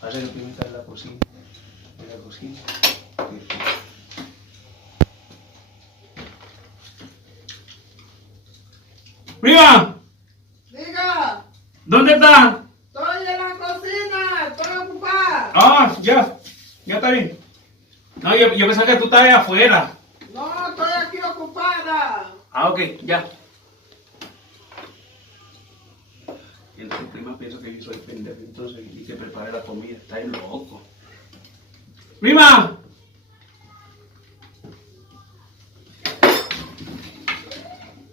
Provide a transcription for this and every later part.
Pasa que primero está en la cocina. En la cocina. ¡Prima! Diga, ¿Dónde está? estoy en la cocina, estoy ocupada. Ah, ya está bien. No, yo pensaba que tú estabas afuera. No, estoy aquí ocupada. Ah, ok, ya. Entonces, prima, pienso que yo soy pendejo, entonces, y que prepare la comida. Está ahí loco. ¡Prima!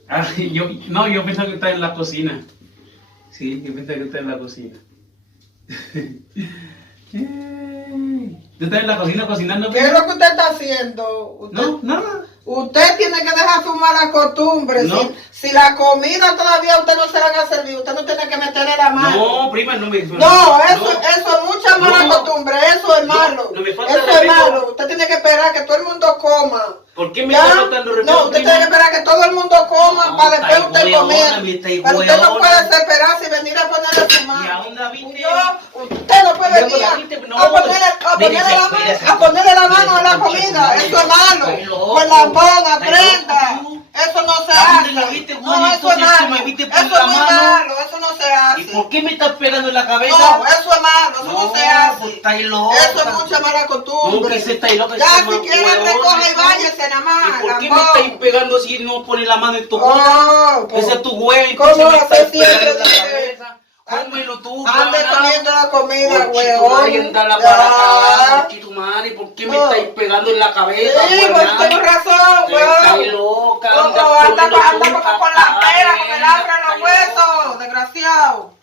Ah, yo pensaba que está en la cocina. Sí, yo pensaba que está en la cocina. ¿Tú estás en la cocina cocinando? ¿Qué es lo que usted está haciendo? No, nada. Usted tiene que dejar su mala costumbre. No. Si la comida todavía usted no se la ha servido, usted no tiene que meterle la mano. No, prima, no me... No, eso es mucha mala costumbre, eso es malo. No me falta Eso es respeto. malo. Usted tiene que esperar que todo el mundo coma. ¿Por qué me ¿Ya? está faltando respeto, No, usted prima? tiene que esperar que todo el mundo coma No, para después está usted hueona, comer. mi está Pero usted no hueona. puede desesperarse y venir a ponerle su ¿Y mano. a dónde viste? Usted no puede Yo venir la viste, no. a ponerle la mano a la comida. Eso es malo. Pues la mano, aprenda. Eso no se ¿A dónde hace. la viste, No, güey? eso es Entonces, si me malo. viste Eso poner es la muy mano. malo. Eso no se hace. ¿Y por qué me estás pegando en la cabeza? No, eso es malo, eso no se Pues hace. está ahí loca. Eso es mucha mala costumbre. No, que se está ahí loca. Ya, esa si más quieren huevona, recoja y ¿no? váyase nada más. ¿Y por qué me lambón. estáis pegando si no pones la mano en tu boca? Oh, Ese es tu güey. ¿Cómo entonces me hace estáis siempre pegando en la usted? cabeza. Cómelo tú, Ande huevona. comiendo la comida, Por huevón. chitumare, andala para acá, Ya. chitumare, ¿por qué me No. estáis pegando en la cabeza, Sí, pues huevona? tengo razón, Estáis weón. loca, Anda cómelo tú, como con la pera, con el hambre en estáis los huesos, desgraciado.